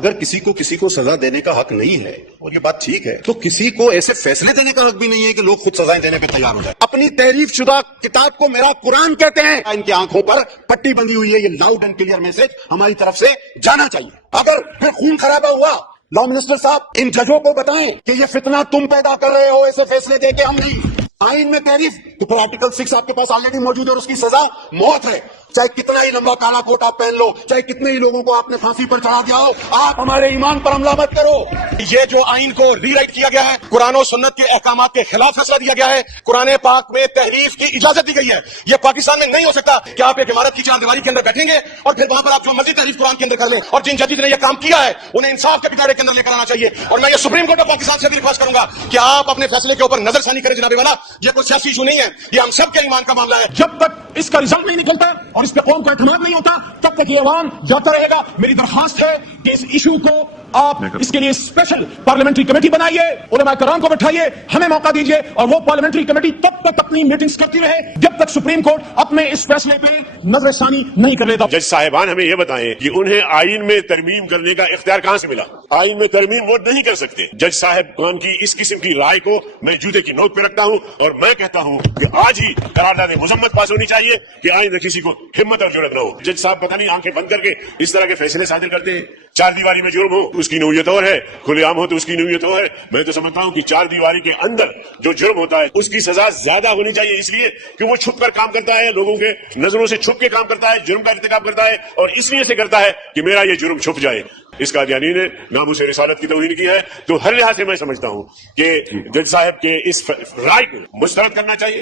اگر کسی کو سزا دینے کا حق نہیں ہے اور یہ بات ٹھیک ہے تو کسی کو ایسے فیصلے دینے کا حق بھی نہیں ہے کہ لوگ خود سزائیں دینے پہ تیار ہو جائیں. اپنی تحریف شدہ کتاب کو میرا قرآن کہتے ہیں. ان کی آنکھوں پر پٹی بندی ہوئی ہے. یہ لاؤڈ اینڈ کلیئر میسج ہماری طرف سے جانا چاہیے. اگر پھر خون خرابہ ہوا، لا منسٹر صاحب ان ججوں کو بتائیں کہ یہ فتنہ تم پیدا کر رہے ہو، ایسے فیصلے دے کے ہم نہیں. آئین میں تحریف تو پھر آرٹیکل 6 آپ کے پاس آلریڈی موجود ہے اور اس کی سزا موت ہے. چاہے کتنا ہی لمبا کالا کوٹ آپ پہن لو، چاہے کتنے ہی لوگوں کو آپ نے پھانسی پر چڑھا دیا ہو، آپ ہمارے ایمان پر حملہ مت کرو. یہ جو آئین کو ری رائٹ کیا گیا ہے، قرآن و سنت کے احکامات کے خلاف فیصلہ دیا گیا ہے. قرآن پاک میں تحریف کی اجازت دی گئی ہے. یہ پاکستان میں نہیں ہو سکتا کہ آپ ایک عمارت کی چار دیواری کے اندر بیٹھیں گے اور پھر وہاں پر آپ جو مرضی تحریف قرآن کے اندر کر لیں. اور جن ججز نے یہ کام کیا ہے انہیں انصاف کے پٹاڑے کے اندر لے کر آنا چاہیے. اور میں یہ سپریم کورٹ آف پاکستان سے بھی ریکویسٹ کروں گا کہ آپ اپنے فیصلے کے اوپر نظر ثانی کریں. جناب والا، یہ کوئی سیاسی ایشو نہیں ہے، یہ ہم سب کے ایمان کا معاملہ ہے. جب تک اس کا رزلٹ نہیں نکلتا اور اس پہ قوم کا اعتماد نہیں ہوتا تب تک یہ عوام جاتا رہے گا. میری درخواست ہے کہ اس ایشو کو آپ اس کے لیے اسپیشل پارلیمنٹری کمیٹی بنائیے، علماء کرام کو بٹھائیے، ہمیں موقع دیجیے اور وہ پارلیمنٹری کمیٹی تب تک اپنی میٹنگز کرتی رہے جب تک سپریم کورٹ اپنے اس فیصلے پہ نظر ثانی نہیں کر لیتا. جج صاحبان ہمیں یہ بتائیں کہ انہیں آئین میں ترمیم کرنے کا اختیار کہاں سے ملا؟ آئین میں ترمیم وہ نہیں کر سکتے. جج صاحبان کی اس قسم کی رائے کو میں جوتے کی نوک پہ رکھتا ہوں اور میں کہتا ہوں کہ آج ہی قرارداد مذمت پاس ہونی چاہیے کہ آئندہ کسی کو ہمت اور جرأت نہ ہو. جج صاحب پتہ نہیں آنکھیں بند کر کے اس طرح کے فیصلے صادر کرتے ہیں. چار دیواری میں جرم ہو اس کی نوعیت اور ہے، کھلے عام ہو تو اس کی نوعیت اور ہے. میں تو سمجھتا ہوں کہ چار دیواری کے اندر جو جرم ہوتا ہے اس کی سزا زیادہ ہونی چاہیے، اس لیے کہ وہ چھپ کر کام کرتا ہے، لوگوں کے نظروں سے چھپ کے کام کرتا ہے، جرم کا ارتکاب کرتا ہے اور اس لیے سے کرتا ہے کہ میرا یہ جرم چھپ جائے. اس قادیانی نے ناموس رسالت کی توہین کی ہے. تو ہر لحاظ سے میں سمجھتا ہوں کہ جج صاحب کے اس رائے کو مسترد کرنا چاہیے.